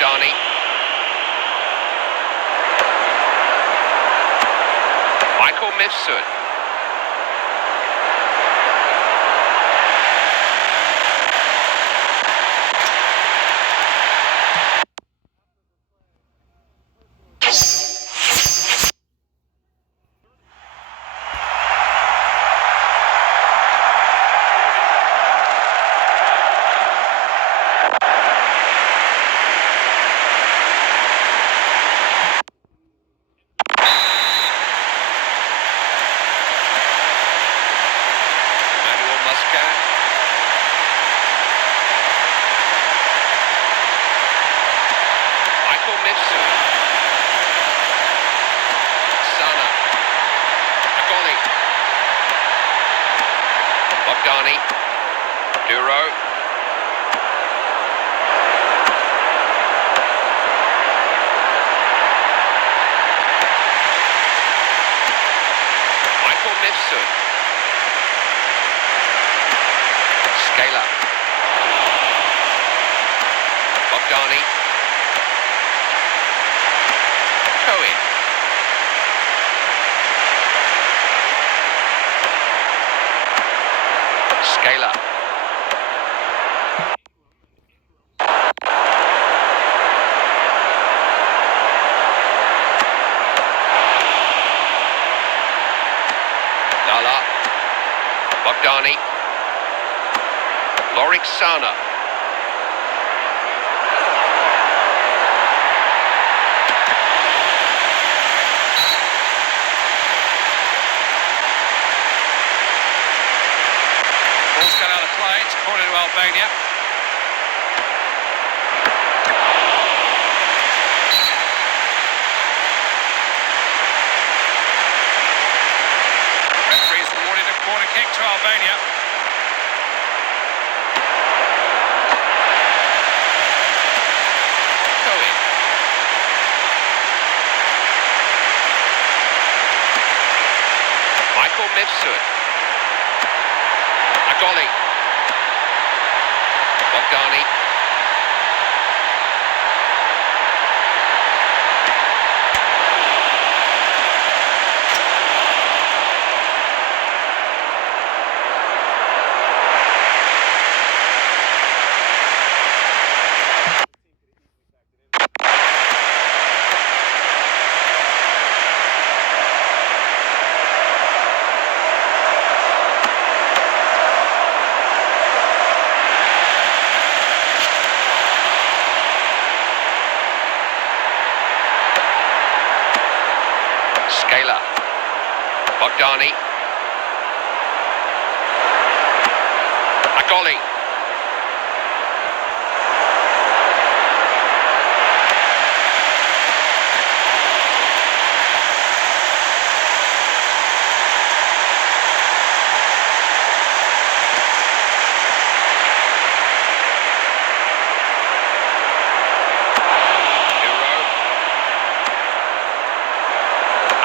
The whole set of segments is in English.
Bogdani. Michael Mifsud. Bogdani, Duro, Michael Mifsud, Scaler, Bogdani, Cohen, Scaler. Lala. Bogdani. Loriksana. Ball's gone out of play. It's a corner to Albania. Referee's awarded a corner kick to Albania. Cohen. Michael Mifsud. Agoli. Bogdani. Scaler. Bogdani. Agoli.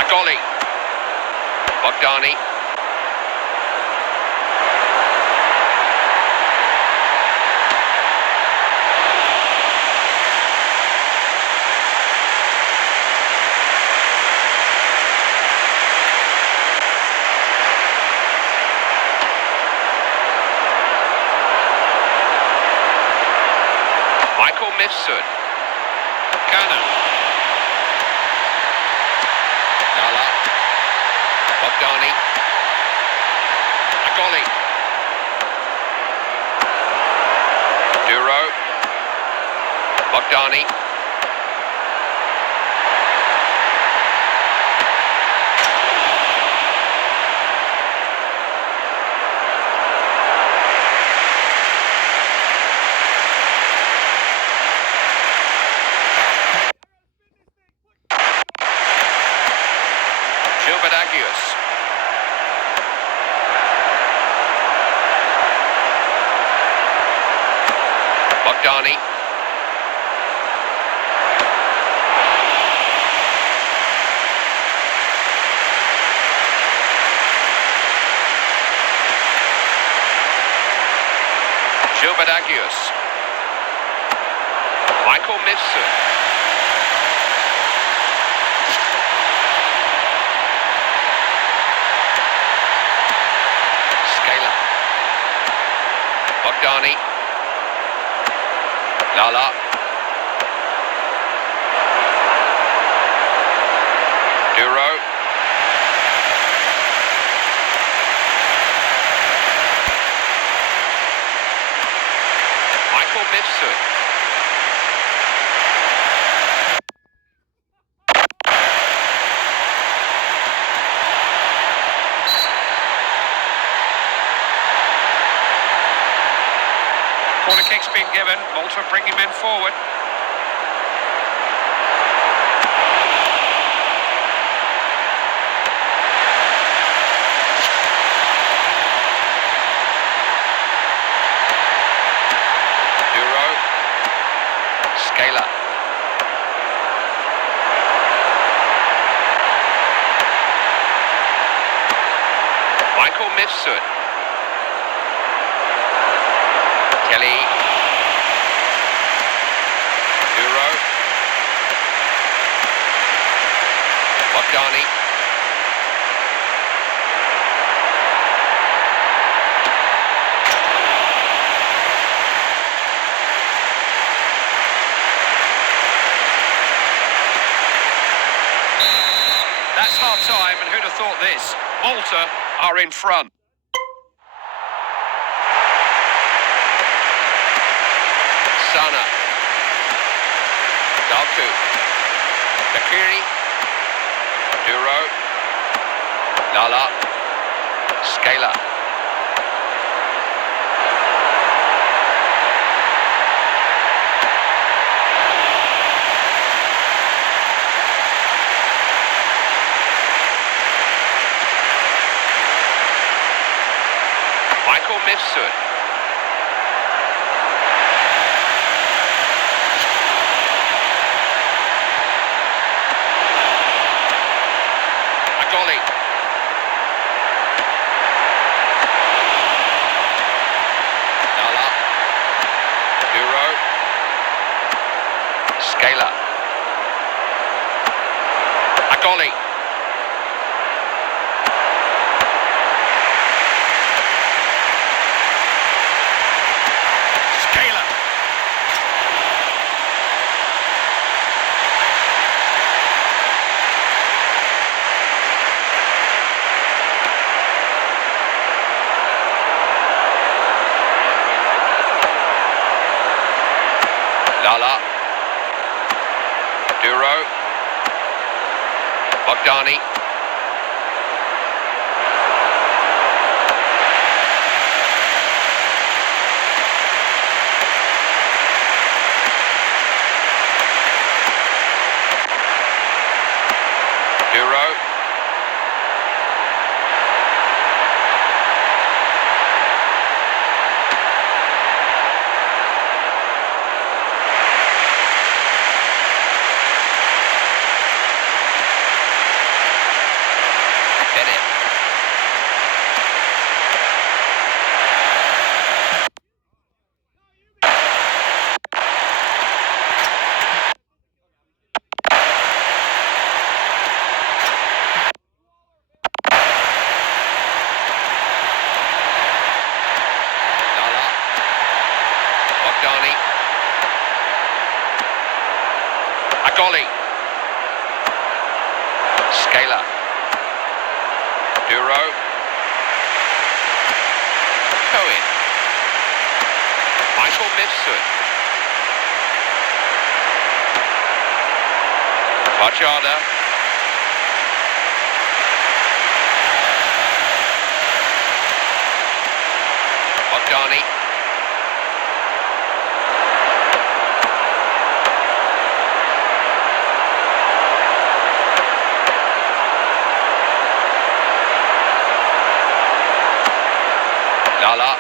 Agoli. Bogdani. Michael Mifsud. Kana. Nala. Bogdani. Agoli. Duro. Bogdani. Gilbertagius. Bogdani. Gilbertagius. Michael Mifsud. Scaler. Bogdani. Lala. Duro. Michael Mifsud. Corner kick's been given. Malta bringing men forward. Duro. Scaler. Michael Mifsud. Kelly. Duro. Bogdani. That's half time, and who'd have thought this? Malta are in front. Sana. Dalku. Bakiri. Duro. Lala. Scaler. Michael Mifsud. Agoli. Nala. Duro. Scaler. Agoli. Scaler. Lala. Duro. Bogdani. Duro. Bennett. Lala. Bogdani. Agoli. Scaler. Duro. Cohen. Michael Mifsud. Bajada. Bogdani. Lala.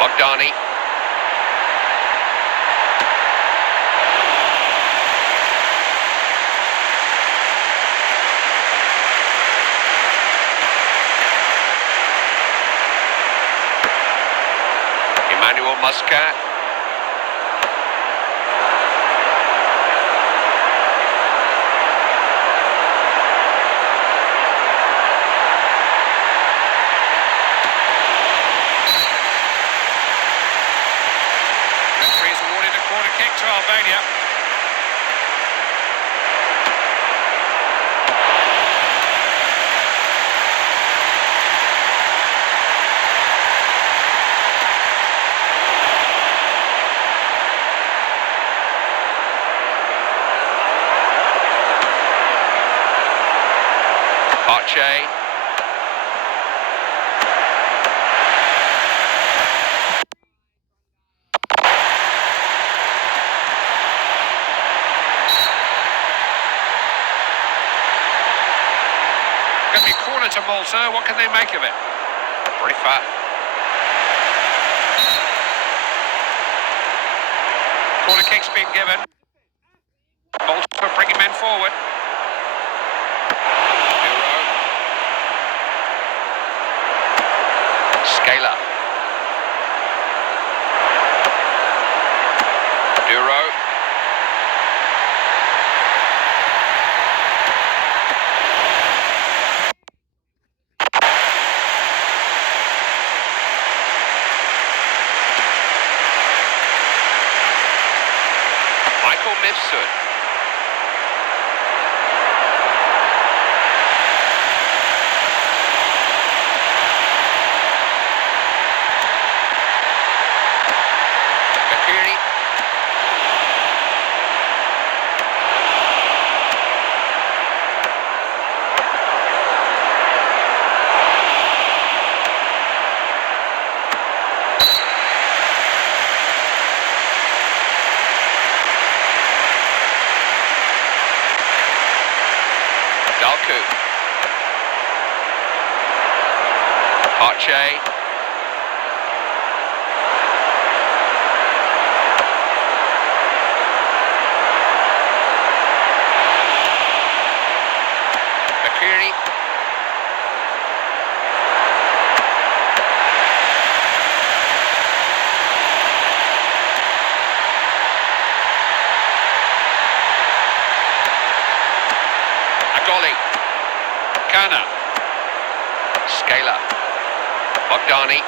Bogdani. Muscat. kick to Albania. Pache. Going to be corner to Malta. What can they make of it? Pretty fat. Corner kick's been given. Malta bringing men forward. Scaler. Duro. Michael Mifsud. Dalku. Pache. Bakiri. Agoli. Kana. Scaler. Bogdani.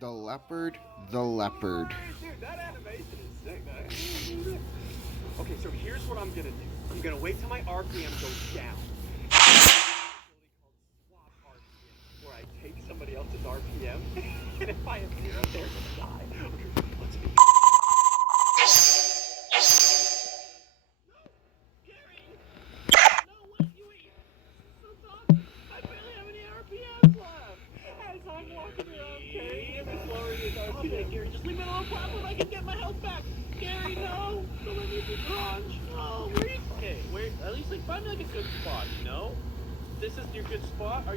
The leopard, the leopard. Dude, that animation is sick, man. Okay, so here's what I'm gonna do. I'm gonna wait till my RPM goes down. Swap RPM, where I take somebody else's RPM, and if I have zero, they're gonna die. Okay, let's be. Okay, Gary, just leave me alone properly. I can get my health back. Gary, no. Don't let me be crunch. Oh, where you? Okay, where? At least like find me like a good spot. You know, this is your good spot. Are you?